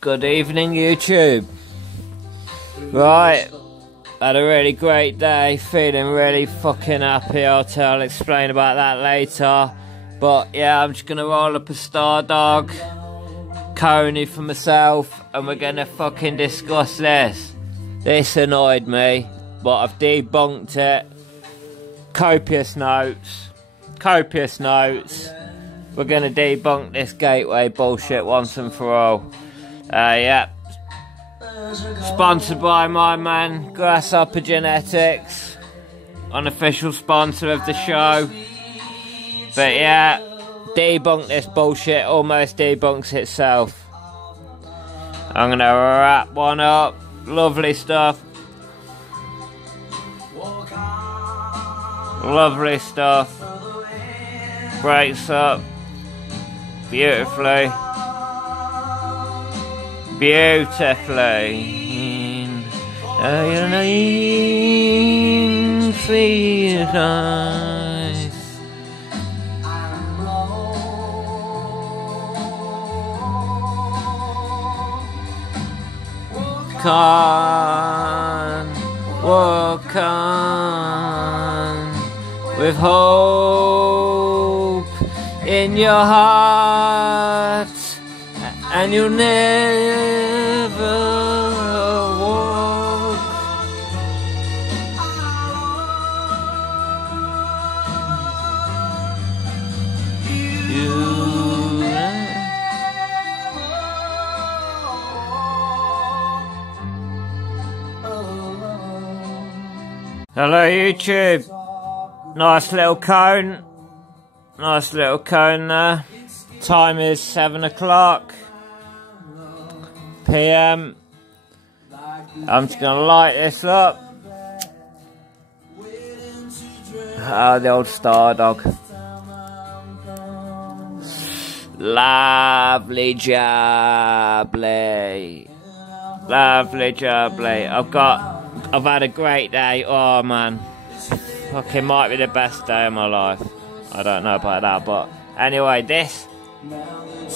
Good evening, YouTube. Right, had a really great day, feeling really fucking happy. I'll explain about that later. But yeah, I'm just gonna roll up a Stardawg Coney for myself, and we're gonna fucking discuss this. This annoyed me, but I've debunked it. Copious notes. We're gonna debunk this gateway bullshit once and for all. Yeah. Sponsored by my man Grasshopper Genetics, unofficial sponsor of the show. But yeah, debunk this bullshit, almost debunks itself. I'm gonna wrap one up. Lovely stuff. Lovely stuff. Breaks up beautifully. Walk on with hope in your heart, and you'll never walk. Hello YouTube. Nice little cone. Nice little cone there. Time is 7 o'clock PM. I'm just gonna light this up. The old Stardawg. Lovely jubbly. Lovely jubbly. I've had a great day. Oh man. Fucking might be the best day of my life. I don't know about that, but anyway, this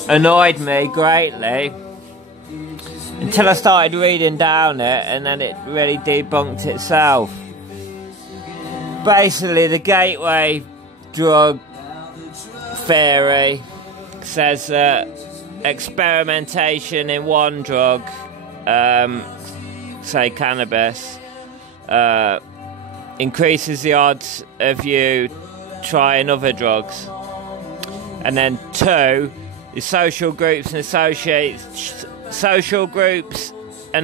annoyed me greatly until I started reading down it, and then it really debunked itself. Basically, the gateway drug theory says that experimentation in one drug, say cannabis, increases the odds of you trying other drugs. And then 2, the social groups and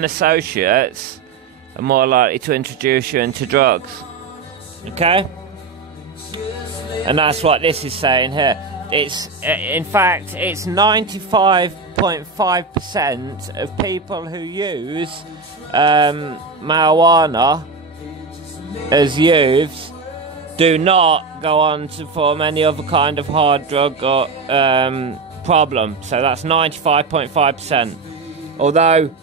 associates are more likely to introduce you into drugs. Okay? And that's what this is saying here. It's in fact, it's 95.5% of people who use marijuana as youths do not go on to form any other kind of hard drug or problem. So that's 95.5%. Although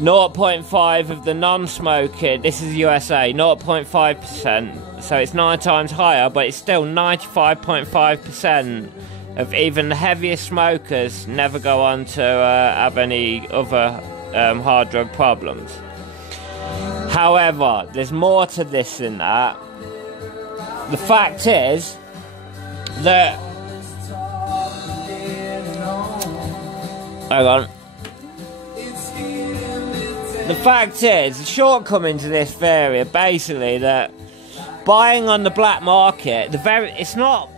0.5 of the non-smoking, this is USA, 0.5%, so it's 9 times higher, but it's still 95.5% of even the heaviest smokers never go on to have any other hard drug problems. However, there's more to this than that. The fact is that... Hang on. The fact is, the shortcomings of this theory are basically that buying on the black market, it's not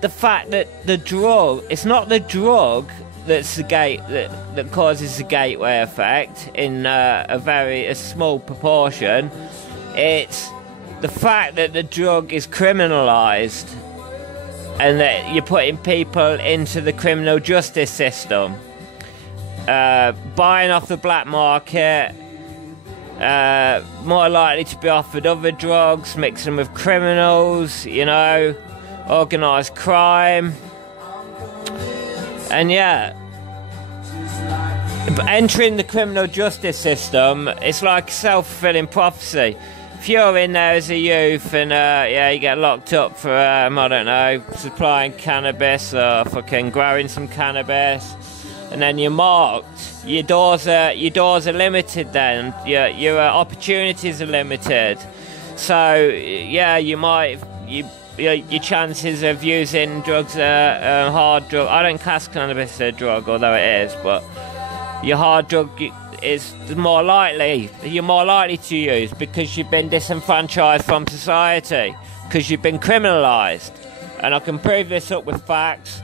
the fact that it's not the drug that's that causes the gateway effect in a small proportion. It's the fact that the drug is criminalised and that you're putting people into the criminal justice system. Buying off the black market, more likely to be offered other drugs, mixing with criminals, you know, organised crime. And yeah, entering the criminal justice system, it's like a self-fulfilling prophecy. If you're in there as a youth and yeah, you get locked up for I don't know, supplying cannabis or fucking growing some cannabis, and then you're marked, your doors are limited. Then your opportunities are limited. So yeah, your chances of using drugs are hard drug. I don't class cannabis as a drug, although it is, but your hard drug is more likely. You're more likely to use because you've been disenfranchised from society, because you've been criminalised. And I can prove this up with facts.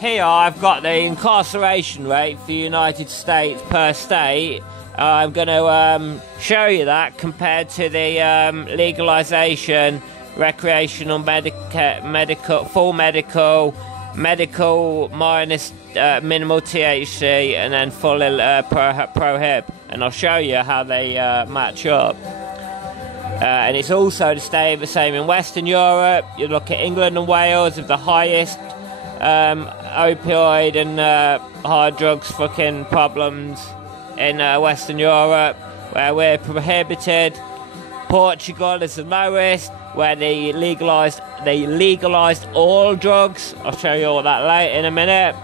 Here I've got the incarceration rate for the United States per state. I'm going to show you that compared to the legalisation, recreational, medical, full medical minus minimal THC, and then full prohib. And I'll show you how they match up. And it's also the same in Western Europe. You look at England and Wales have the highest opioid and hard drugs fucking problems in Western Europe, where we're prohibited. Portugal is the lowest, where they legalised all drugs. I'll show you all that later in a minute.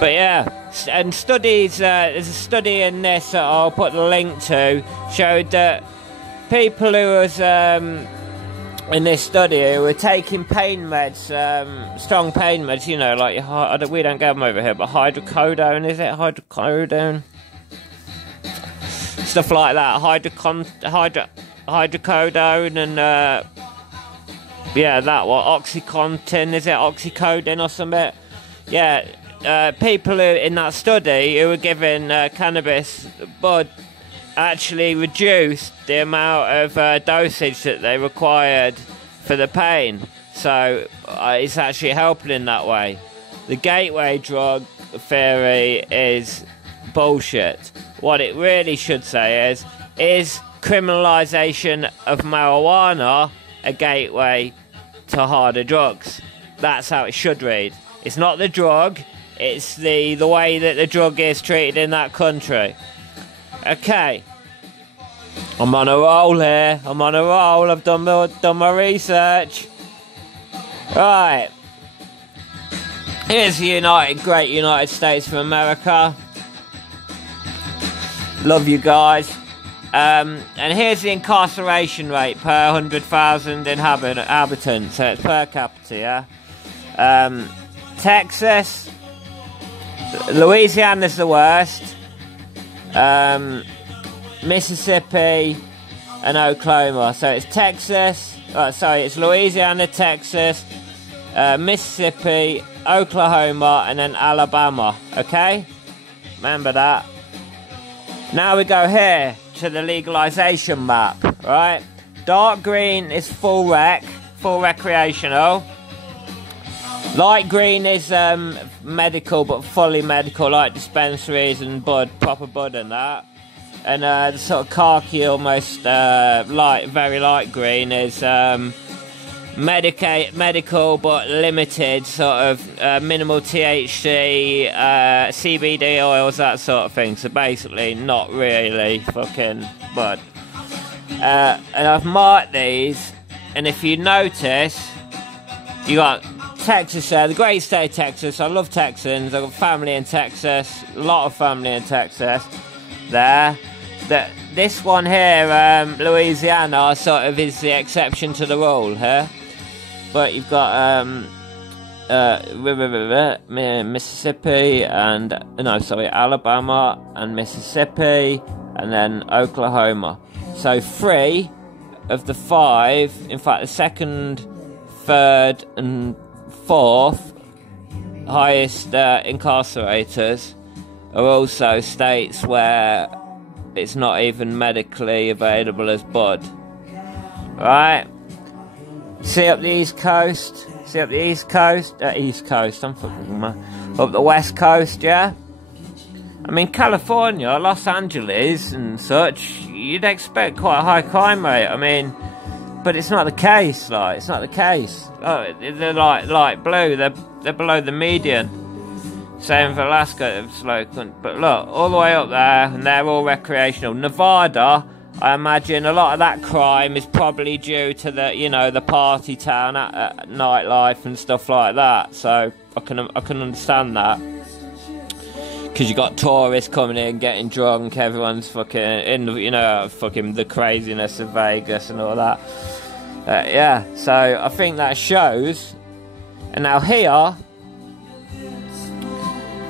But yeah, and studies, there's a study in this that I'll put the link to, showed that people who was in this study who were taking pain meds, strong pain meds, you know, like we don't get them over here, but hydrocodone, is it? Hydrocodone? Stuff like that. Hydrocodone and yeah, that one. Oxycontin, is it? Oxycodone or something? Yeah, people who in that study who were given cannabis bud actually reduced the amount of dosage that they required for the pain. So it's actually helping in that way. The gateway drug theory is bullshit. What it really should say is criminalisation of marijuana a gateway to harder drugs? That's how it should read. It's not the drug, it's the way that the drug is treated in that country. Okay, I'm on a roll here. I'm on a roll. I've done my research. Right. Here's the great United States of America. Love you guys. And here's the incarceration rate per 100,000 inhabitants. So it's per capita, yeah. Texas, Louisiana's the worst. Mississippi and Oklahoma. So it's Texas, it's Louisiana, Texas, Mississippi, Oklahoma, and then Alabama. Okay? Remember that. Now we go here to the legalization map, right? Dark green is full recreational. Light green is medical, but fully medical, like dispensaries and proper bud and that. And the sort of khaki, almost very light green is medical but limited, sort of minimal THC, CBD oils, that sort of thing. So basically, not really fucking bud. And I've marked these, and if you notice, you got Texas there, the great state of Texas. I love Texans. I've got family in Texas, a lot of family in Texas there. This one here, Louisiana, sort of is the exception to the rule here. But you've got Mississippi and Alabama and Mississippi, and then Oklahoma. So 3 of the 5, in fact, the second, third, and fourth highest incarcerators are also states where it's not even medically available as bud. Right? See up the East Coast? See up the East Coast? East Coast, I'm fucking up the West Coast, yeah? I mean, California, Los Angeles and such, you'd expect quite a high crime rate. I mean, but it's not the case, like, it's not the case. Oh, they're like blue, they're below the median. Same for Alaska, it's like, but look, all the way up there, and they're all recreational. Nevada, I imagine a lot of that crime is probably due to the party town, nightlife and stuff like that. So I can understand that. Because you got tourists coming in, getting drunk, everyone's fucking in, you know, fucking the craziness of Vegas and all that. Yeah, so I think that shows. And now here,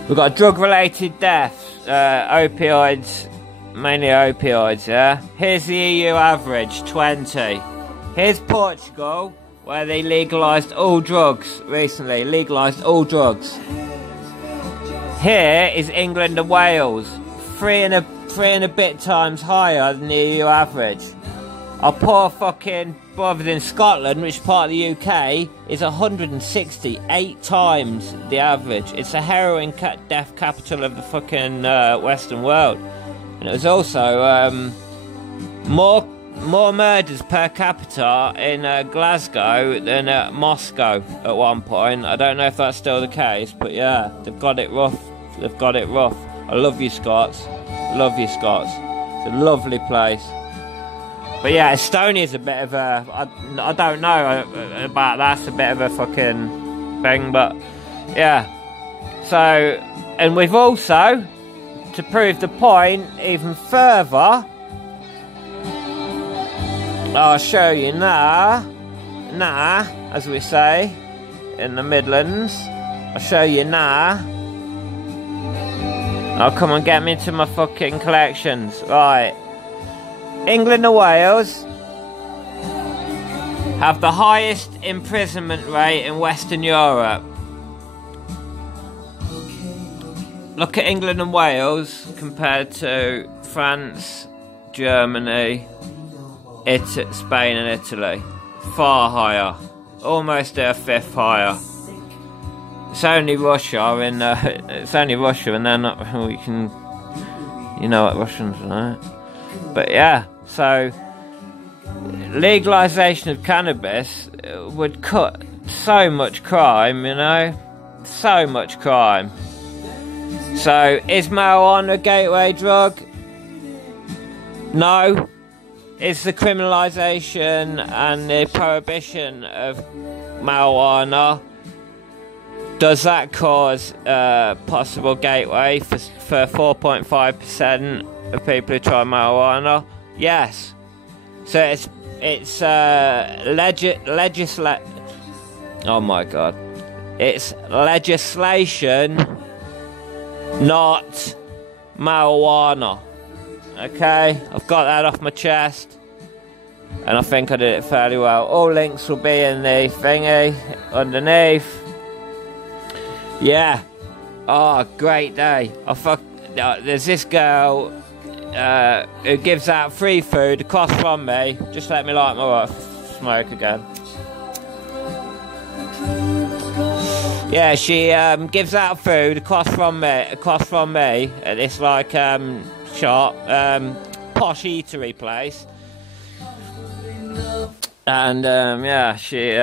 we've got drug-related deaths, opioids, mainly opioids, yeah? Here's the EU average, 20. Here's Portugal, where they legalised all drugs recently, legalised all drugs. Here is England and Wales, three and a bit times higher than the EU average. Our poor fucking brothers in Scotland, which is part of the UK, is 168 times the average. It's the heroin death capital of the fucking Western world. And it was also more murders per capita in Glasgow than at Moscow at one point. I don't know if that's still the case, but yeah, they've got it rough. They've got it rough. I love you, Scots. Love you, Scots. It's a lovely place. But yeah, Estonia's a bit of a... I don't know about that. It's a bit of a fucking thing, but yeah. So, and we've also, to prove the point even further, I'll show you now, as we say in the Midlands. I'll show you now. Oh, come on, get me into my fucking collections. Right. England and Wales have the highest imprisonment rate in Western Europe. Look at England and Wales compared to France, Germany, Spain and Italy. Far higher. Almost a fifth higher. It's only Russia, and they're not. We can, you know what Russians are, right? But yeah, so legalization of cannabis would cut so much crime, you know, so much crime. So is marijuana a gateway drug? No. Is the criminalization and the prohibition of marijuana, does that cause a possible gateway for 4.5% of people who try marijuana? Yes. So it's oh my god. It's legislation, not marijuana. Okay, I've got that off my chest, and I think I did it fairly well. All links will be in the thingy underneath. Yeah. Oh, great day. There's this girl who gives out free food across from me. Just let me light my smoke again. Yeah, she gives out food across from me at this like shop, posh eatery place. And yeah, she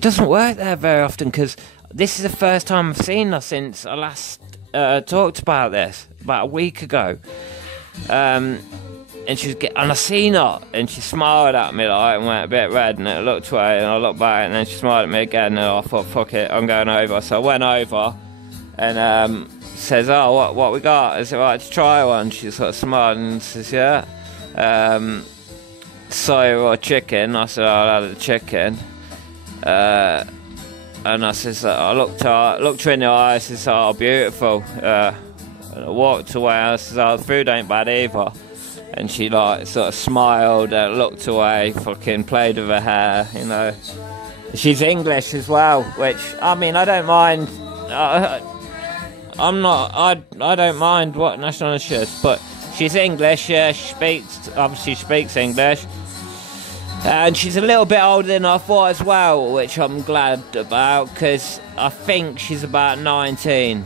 doesn't work there very often, because this is the first time I've seen her since I last talked about this about a week ago. And I seen her, and she smiled at me like and went a bit red, and I looked away, and I looked back, and then she smiled at me again, and I thought, fuck it, I'm going over. So I went over, and says, oh, what we got? Is it right to try one? She sort of smiled and says, yeah. Soy or chicken? I said, I'll have the chicken. And I says, I looked her in the eye, I says, oh, beautiful. And I walked away, I says, oh, the food ain't bad either. And she like sort of smiled, looked away, fucking played with her hair, you know. She's English as well, which, I mean, I don't mind. I don't mind what nationality she is, but she's English. She speaks English. And she's a little bit older than I thought as well, which I'm glad about, because I think she's about 19.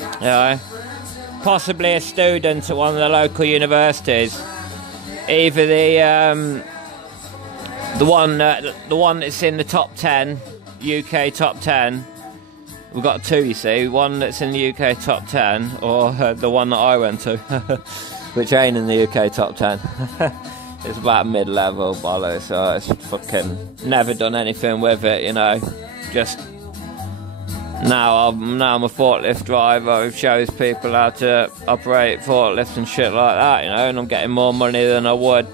You know? Possibly a student at one of the local universities. Either the one that's in the top 10, UK top 10. We've got two, you see. One that's in the UK top 10, or the one that I went to, which ain't in the UK top 10. It's about mid-level bollocks, so it's fucking never done anything with it, you know. Just Now I'm a forklift driver who shows people how to operate forklifts and shit like that, you know, and I'm getting more money than I would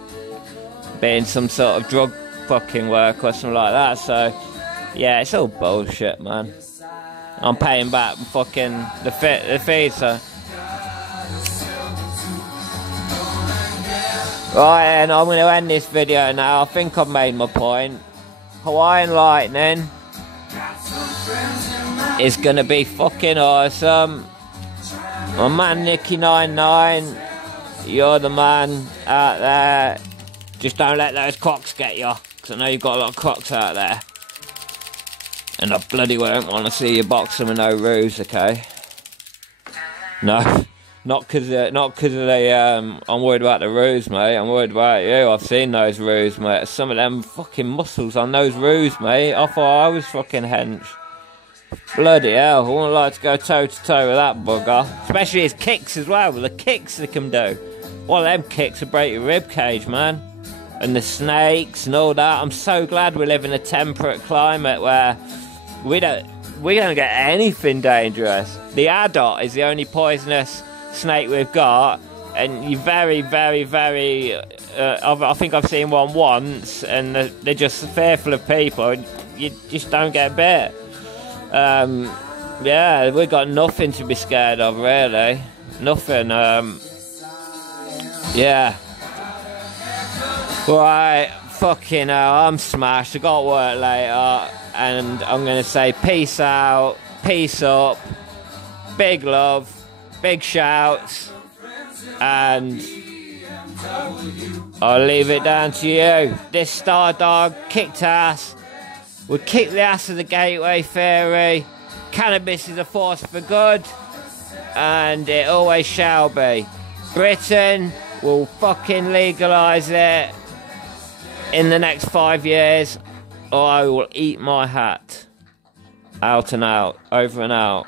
being some sort of drug fucking work or something like that. So yeah, it's all bullshit, man. I'm paying back fucking the fees, so. Right, and I'm going to end this video now. I think I've made my point. Hawaiian Lightning is going to be fucking awesome. My man Nicky99, you're the man out there. Just don't let those crocs get you, because I know you've got a lot of crocs out there. And I bloody won't want to see you boxing with no ruse, okay? No, not because I'm worried about the ruse, mate. I'm worried about you. I've seen those ruse, mate. Some of them fucking muscles on those ruse, mate. I thought I was fucking hench. Bloody hell, I wouldn't like to go toe to toe with that bugger. Especially his kicks as well, with the kicks they can do. One of them kicks will break your rib cage, man. And the snakes and all that. I'm so glad we live in a temperate climate where we don't get anything dangerous. The adult is the only poisonous snake we've got, and you very, very, very. I think I've seen one once, and they're just fearful of people, and you just don't get bit. Yeah, we've got nothing to be scared of, really. Nothing. Yeah. Right, fucking hell, I'm smashed. I got work later, and I'm gonna say peace out, peace up, big love, big shouts, and I'll leave it down to you. This Stardawg kicked ass. We kicked the ass of the gateway theory. Cannabis is a force for good, and it always shall be. Britain will fucking legalise it in the next 5 years, or I will eat my hat. Out and out, over and out.